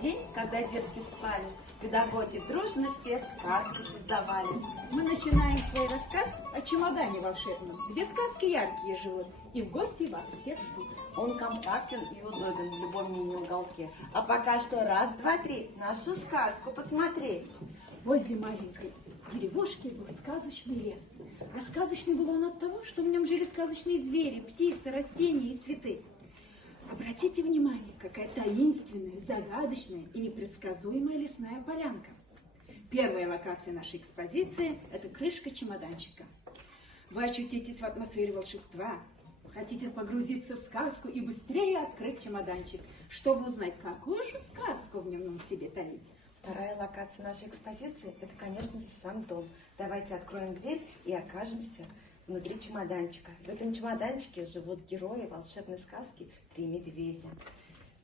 день, когда детки спали, педагоги дружно все сказки создавали. Мы начинаем свой рассказ о чемодане волшебном, где сказки яркие живут, и в гости вас всех ждут. Он компактен и удобен в любом мини-уголке. А пока что раз, два, три, нашу сказку посмотри. Возле маленькой деревушки был сказочный лес. А сказочный был он от того, что в нем жили сказочные звери, птицы, растения и цветы. Обратите внимание, какая таинственная, загадочная и непредсказуемая лесная полянка. Первая локация нашей экспозиции – это крышка чемоданчика. Вы очутитесь в атмосфере волшебства, хотите погрузиться в сказку и быстрее открыть чемоданчик, чтобы узнать, какую же сказку в нем в себе таит. Вторая локация нашей экспозиции – это, конечно же, сам дом. Давайте откроем дверь и окажемся внутри чемоданчика. В этом чемоданчике живут герои волшебной сказки «Три медведя».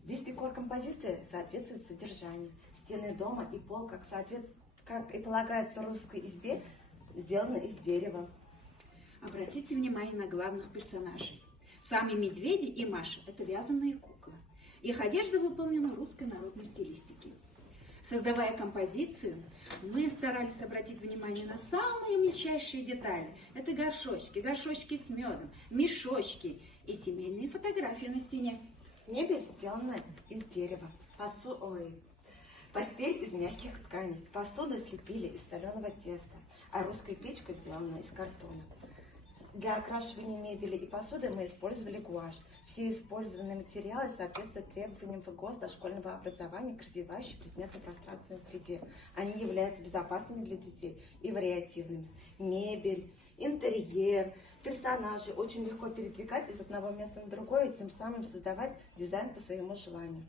Весь декор композиции соответствует содержанию. Стены дома и пол, как и полагается русской избе, сделаны из дерева. Обратите внимание на главных персонажей. Сами медведи и Маша – это вязаные куклы. Их одежда выполнена в русской народной стилистике. Создавая композицию, мы старались обратить внимание на самые мельчайшие детали. Это горшочки, горшочки с медом, мешочки и семейные фотографии на стене. Мебель сделана из дерева, постель из мягких тканей, посуду слепили из соленого теста, а русская печка сделана из картона. Для окрашивания мебели и посуды мы использовали гуашь. Все использованные материалы соответствуют требованиям ВГОС дошкольного образования к развивающей предметно-пространственной среде. Они являются безопасными для детей и вариативными. Мебель, интерьер, персонажи очень легко передвигать из одного места на другое и тем самым создавать дизайн по своему желанию.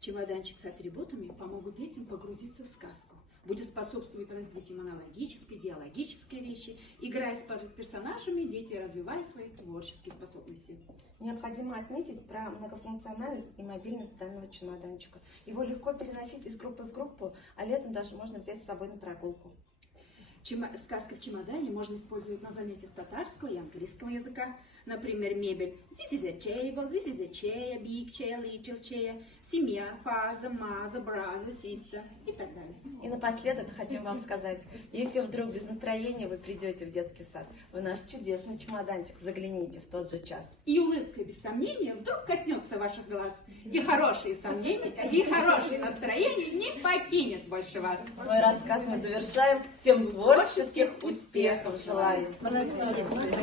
Чемоданчик с атрибутами помогут детям погрузиться в сказку, будет способствовать развитию монологической, диалогической речи. Играя с персонажами, дети развивают свои творческие способности. Необходимо отметить про многофункциональность и мобильность данного чемоданчика. Его легко переносить из группы в группу, а летом даже можно взять с собой на прогулку. Сказки в чемодане можно использовать на занятиях татарского и английского языка. Например, мебель. This is a table, this is a chair, big chair, little chair. Семья, father, mother, brother, sister и так далее. И напоследок хотим вам сказать, если вдруг без настроения вы придете в детский сад, в наш чудесный чемоданчик загляните в тот же час. И улыбка без сомнения вдруг коснется ваших глаз. И хорошие сомнения, и хорошее настроение не покинет больше вас. Свой рассказ мы завершаем. Всем творческих успехов желаем.